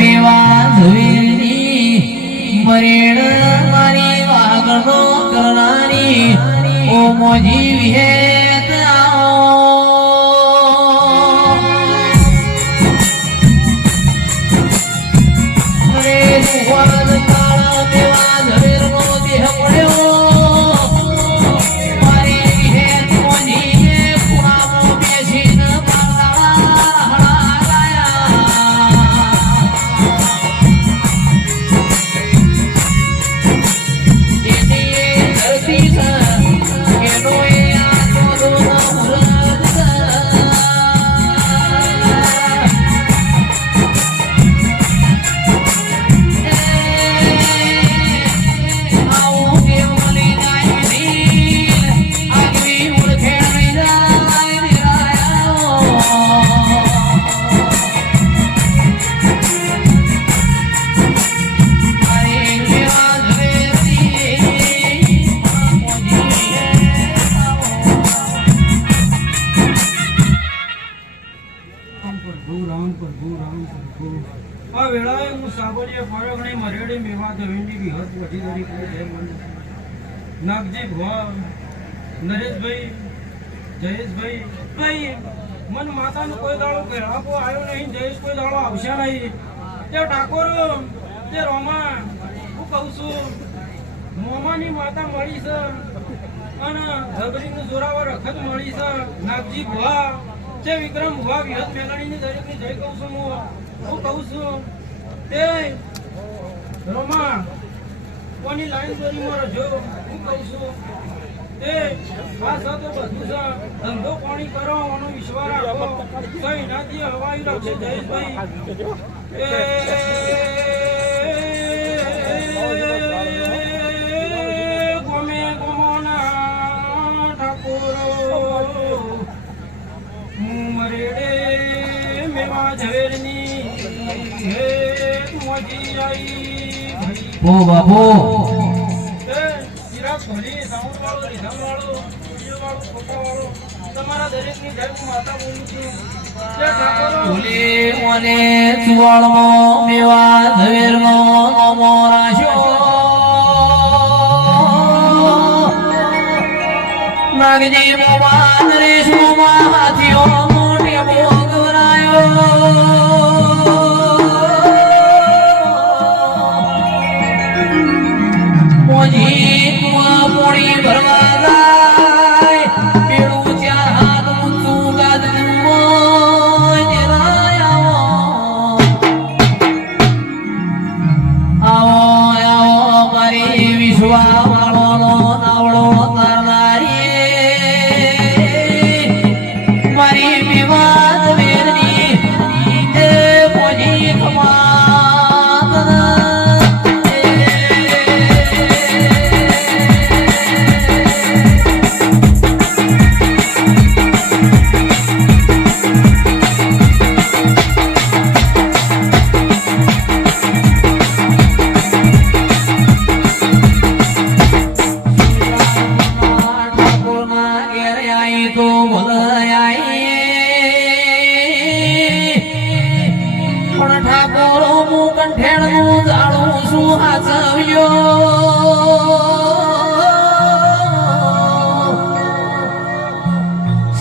મેવા ધોઈની મરેડ મારી વાગણો કરનારી ઓ મોજી વિહેત નાગજી ભવા નરેશભાઈ જયેશભાઈ ભાઈ મન માતાનો કોઈ દાડો કહેવાકો આવ્યો નહીં. જયેશ કોઈ દાડો આવશે નહીં. તે ઠાકોર તે રોમા હું કહું છું મોમાની માતા મળી છે અને ધબરીનું જોરાવર અખત મળી છે. નાગજી ભવા તે વિક્રમ ભવા વિહત મેલાણીની દરેકની જય કહું છું. હું કહું છું તે રોમા કોની લાઈન દોરીમાં રજો હું કહું છું તે આ તો બધું છે. ધંધો પાણી કરો એનો વિશ્વાસ રાખો. કઈ નાથી હવાઈ રાખશે જયેશભાઈ. ગમે ગમોના ઠાકોરો મરેડે મેવા ઝવેરની હે મોજી આઈ ઓ બાપુ તમારા દરેકની જય હું માતા બોલું છું. ભૂલી મને સુવાળમાં મેવા ઝવેરમાં નમો રાખ્યો. નાગજી મોમાં નરેશમાં હાથીઓ મોટે ભોગવરાયો. મોજી કુવા પોણી ભરવા જાય પેલું ચાર હાથ ઊંચું ગાદલું આવો આવો મારી વિશ્વા વાળોનો નાવડો તારનારી મારી વિવાદ વેરની એ મોજી ખમા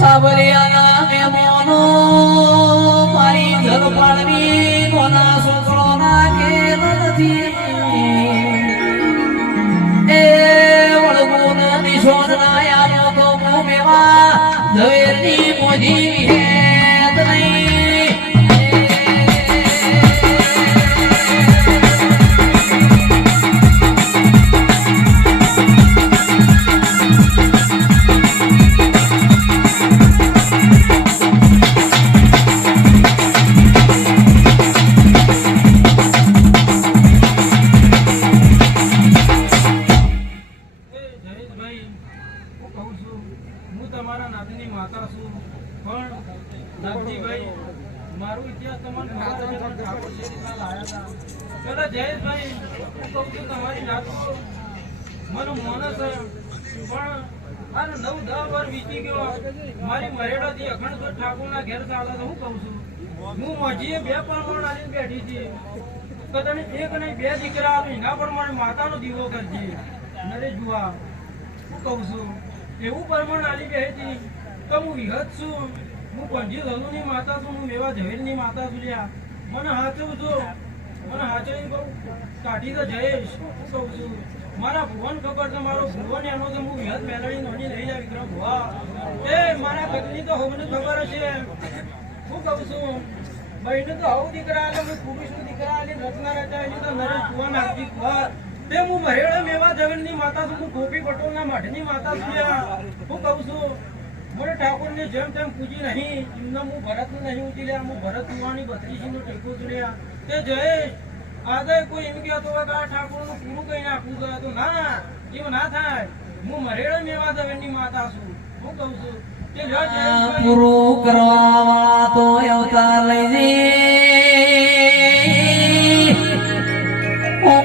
સાબરિયાના મેમોનો મારી ઘર પાડવી કોના છોકરો ના ઘેર નથી. એ વળગુન નિશોન ના આવ્યો તો હું મેવા ઝવેરની મોજી હેત નહીં. મારું ઇતિહાસ તમને પેલા જયેશભાઈ હું કહું છું તમારી નાત મને માનસ પણ આ 9-10 વાર વીતી ગયો. મારી મરેડાથી અખંડ ઠાકોરના ઘેર ચાલે તો હું કહું છું હું મોજીએ 2 પરમાણ આલીને બેઠી હતી કે તને એક નહીં 2 દીકરા આપી એના પણ મારી માતાનો દીવો કરજે નરેશ બુઆ હું કહું છું એવું પરમાણ આલી બેઠી હતી તો હું વિહત છું હું પંજી ધનુની માતા છું હું મેવા ઝવેરની માતા છું લ્યા મને હાચવું છું મને હાચવી બહુ કાઢી તો જઈશ હું કહું છું મારા ભુવન ખબર છે મારો ભુવન એનો છે હું વિહત મેલડી નોની લઈ જા વિક્રમ ભુવા એ મારા ભગની તો હોમને ખબર હશે હું કહું છું બહેને તો આવું દીકરા આલે હું પુરુષનું દીકરા આલી રચના રચાયેલી તો નરેશ ભુવા નાખી કુવાર તે હું મહેડા મેવા ઝવેરની માતા છું હું ગોપી પટોળના મઢની માતા છું લ્યા હું કહું છું મને ઠાકોરને જેમ તેમ પૂજી નહીં એમને હું ભરતનું નહીં ઉઠી લ્યા હું ભરત કુવાની 32નો ટેકો જોડ્યા તે જયેશ આજે કોઈ એમ કહેતો હોય કે આ ઠાકોરનું પૂરું કઈ નાખવું જોઈએ તો ના એવું ના થાય હું મરેડા મેવા ઝવેરની માતા છું હું કહું છું કે લ્યો જયેશભાઈ પૂરું કરવા તો અવતાર લઈ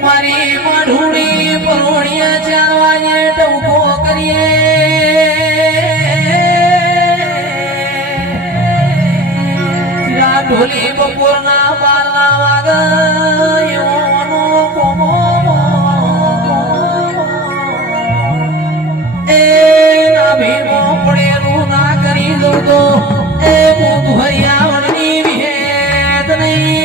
મારી મઢુડી પરોણીએ 4 વાગે ટૂંકો કરીએ ઢોલી બપોરના 12 વાગ્યાનો કોમો એ નાભીમો પડેલું ના કરી દઉં તો એ હું ભરિયાવળની વિહેત નહીં